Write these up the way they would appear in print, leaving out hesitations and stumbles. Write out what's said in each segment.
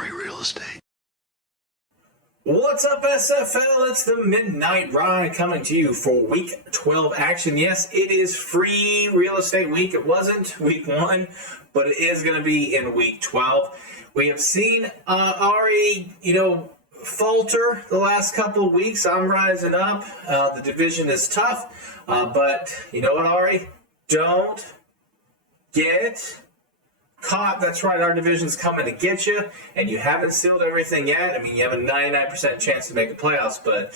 free real estate. What's up, SFL? It's the Midnight Ride coming to you for Week 12 action. Yes, it is free real estate week. It wasn't Week 1, but it is going to be in Week 12. We have seen Ari, falter the last couple of weeks. I'm rising up. The division is tough, but you know what, Ari? Don't get caught. That's right, our division's coming to get you, and you haven't sealed everything yet. I mean, you have a 99% chance to make the playoffs, but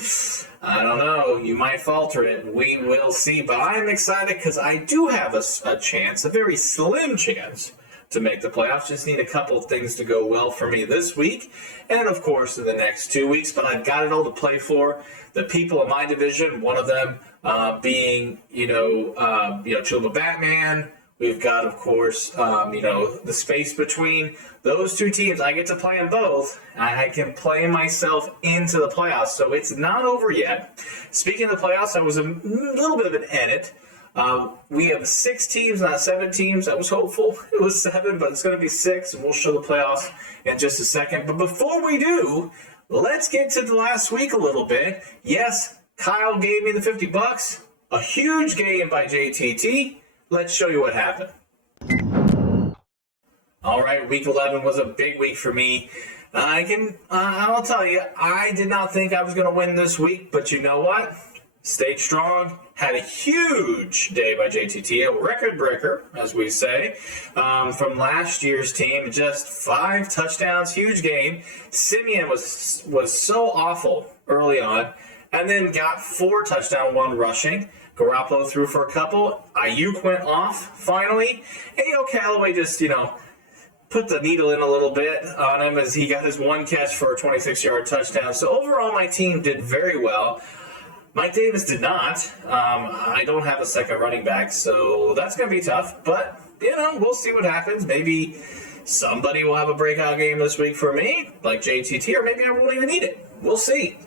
I don't know, you might falter it. We will see, but I'm excited because I do have a chance, a very slim chance, to make the playoffs. Just need a couple of things to go well for me this week, and of course in the next 2 weeks, but I've got it all to play for. The people in my division, one of them being, Chuba Batman. We've got, of course, the space between those two teams. I get to play them both. I can play myself into the playoffs, so it's not over yet. Speaking of the playoffs, I was a little bit of an edit. We have 6 teams, not 7 teams. I was hopeful it was 7, but it's going to be 6, and we'll show the playoffs in just a second. But before we do, let's get to the last week a little bit. Yes, Kyle gave me the $50. A huge game by JTT. Let's show you what happened. All right, Week 11 was a big week for me. I'll tell you, I did not think I was going to win this week, but you know what? Stayed strong. Had a huge day by JTT, a record breaker, as we say, from last year's team. Just 5 touchdowns, huge game. Simeon was so awful early on, and then got 4 touchdowns, 1 rushing. Garoppolo threw for a couple. Ayuk went off finally. And, Callaway just, put the needle in a little bit on him as he got his 1 catch for a 26-yard touchdown. So overall, my team did very well. Mike Davis did not. I don't have a second running back, so that's going to be tough. But, we'll see what happens. Maybe somebody will have a breakout game this week for me, like JTT, or maybe I won't even need it. We'll see.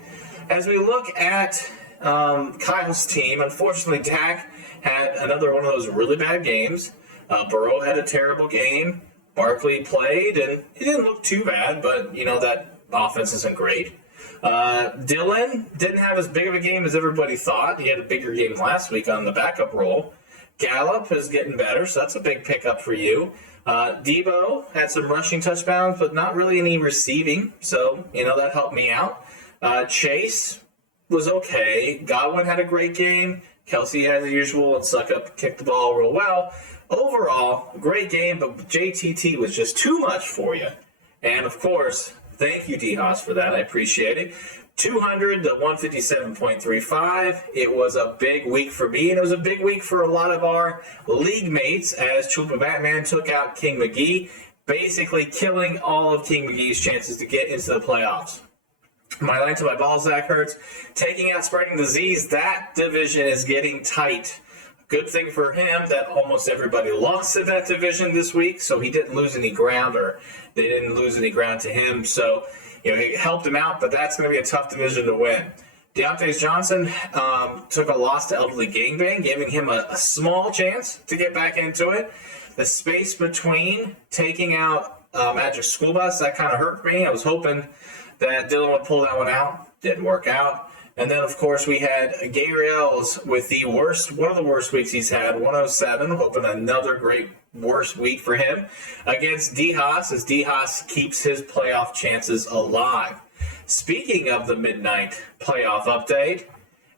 As we look at Kyle's team, unfortunately, Dak had another one of those really bad games. Burrow had a terrible game. Barkley played, and he didn't look too bad, but, that offense isn't great. Dylan didn't have as big of a game as everybody thought. He had a bigger game last week on the backup role. Gallup is getting better, so that's a big pickup for you. Debo had some rushing touchdowns, but not really any receiving, so, that helped me out. Chase was okay. Godwin had a great game. Kelsey, as usual, and Suckup kicked the ball real well. Overall, great game, but JTT was just too much for you. And, of course, thank you, D-Haas, for that. I appreciate it. 200 to 157.35. It was a big week for me, and it was a big week for a lot of our league mates as Chupa Batman took out King McGee, basically killing all of King McGee's chances to get into the playoffs. My line to my ball, Zach Ertz, taking out Spreading Disease. That division is getting tight. Good thing for him that almost everybody lost in that division this week, so he didn't lose any ground, or they didn't lose any ground to him. So, it helped him out, but that's going to be a tough division to win. Deontay Johnson took a loss to Elderly Gangbang, giving him a small chance to get back into it. The space between taking out Magic School Bus, that kind of hurt me. I was hoping that Dylan would pull that one out. Didn't work out. And then, of course, we had Gabriel's with one of the worst weeks he's had, 107, hoping another great worst week for him against D-Haas, as D-Haas keeps his playoff chances alive. Speaking of the midnight playoff update,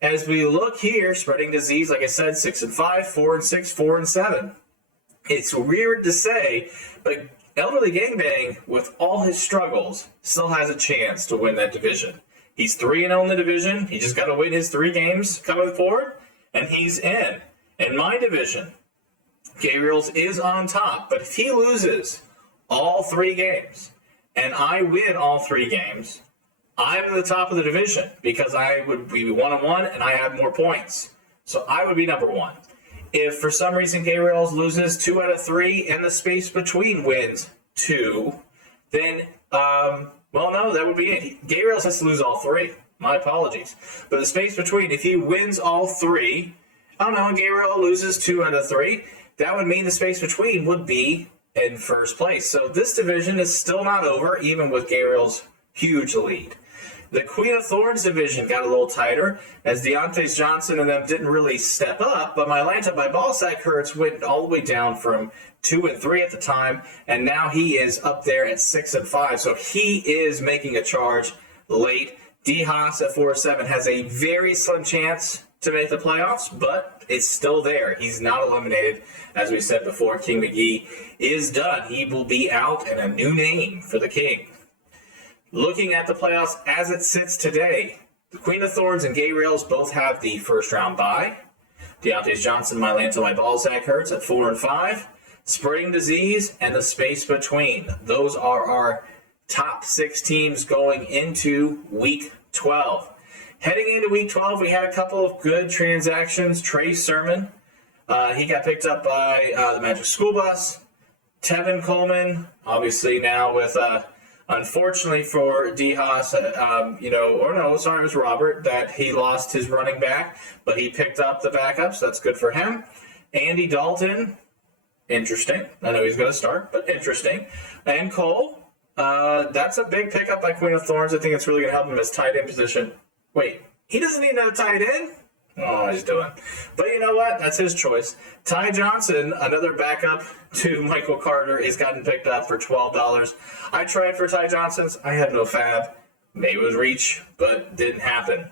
as we look here, Spreading Disease, like I said, 6-5, 4-6, 4-7. It's weird to say, but Elderly Gangbang, with all his struggles, still has a chance to win that division. He's 3-0 in the division. He just got to win his 3 games coming forward, and he's in. In my division, Gabriel's is on top, but if he loses all 3 games, and I win all 3 games, I'm at the top of the division because I would be 1-1 and I have more points. So I would be number 1. If for some reason Gabriel's loses 2 out of 3 and the space between wins 2, then, no, that would be it. Gabriel's has to lose all 3. My apologies. But the space between, if he wins all 3, and Gabriel loses 2 out of 3, that would mean the space between would be in first place. So this division is still not over, even with Gabriel's huge lead. The Queen of Thorns division got a little tighter as Deontay Johnson and them didn't really step up, but my Atlanta by Ballsack Hurts went all the way down from 2-3 at the time, and now he is up there at 6-5. So he is making a charge late. D Haas at 4-7 has a very slim chance to make the playoffs, but it's still there. He's not eliminated. As we said before, King McGee is done. He will be out, and a new name for the King. Looking at the playoffs as it sits today, the Queen of Thorns and Gabriel's both have the first round bye. Deontay Johnson, my Lance, my Ballsack Hurts at 4-5. Spreading Disease and the space between. Those are our top 6 teams going into Week 12. Heading into Week 12, we had a couple of good transactions. Trey Sermon, he got picked up by the Magic School Bus. Tevin Coleman, obviously now with... unfortunately for D Haas, it was Robert, that he lost his running back, but he picked up the backup, so that's good for him. Andy Dalton, interesting. I know he's going to start, but interesting. And Cole, that's a big pickup by Queen of Thorns. I think it's really going to help him in his tight end position. Wait, he doesn't need no tight end? Oh, he's doing. But you know what? That's his choice. Ty Johnson, another backup to Michael Carter, is gotten picked up for $12. I tried for Ty Johnson's. I had no fab. Maybe it was reach, but didn't happen.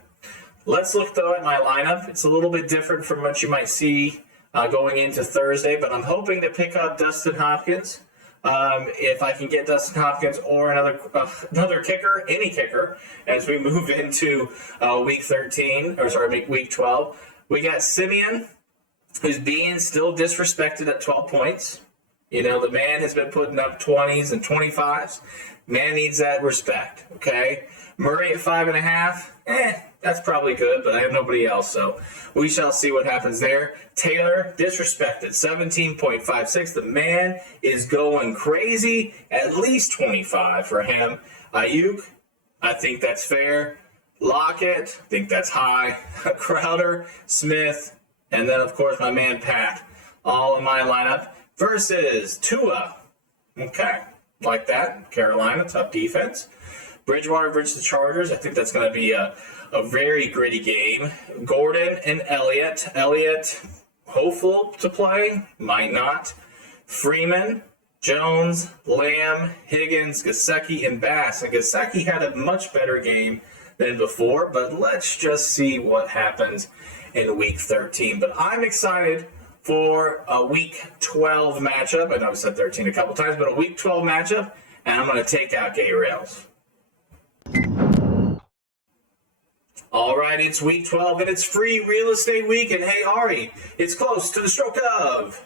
Let's look, though, at my lineup. It's a little bit different from what you might see going into Thursday, but I'm hoping to pick up Dustin Hopkins. If I can get Dustin Hopkins or another kicker, any kicker, as we move into week 12. We got Simeon, who's being still disrespected at 12 points. You know, the man has been putting up 20s and 25s. Man needs that respect, okay? Murray at 5.5, that's probably good, but I have nobody else, so we shall see what happens there. Taylor, disrespected, 17.56. The man is going crazy, at least 25 for him. Ayuk, I think that's fair. Lockett, I think that's high. Crowder, Smith, and then, of course, my man Pat, all in my lineup, versus Tua. Okay, like that. Carolina, tough defense. Bridgewater versus the Chargers. I think that's going to be a very gritty game. Gordon and Elliott. Elliott, hopeful to play, might not. Freeman, Jones, Lamb, Higgins, Gesicki, and Bass. And Gesicki had a much better game than before, but let's just see what happens in Week 13. But I'm excited for a Week 12 matchup. I know I've said 13 a couple times, but a Week 12 matchup, and I'm going to take out Gabriel's. All right, it's Week 12, and it's free real estate week. And hey, Ari, it's close to the stroke of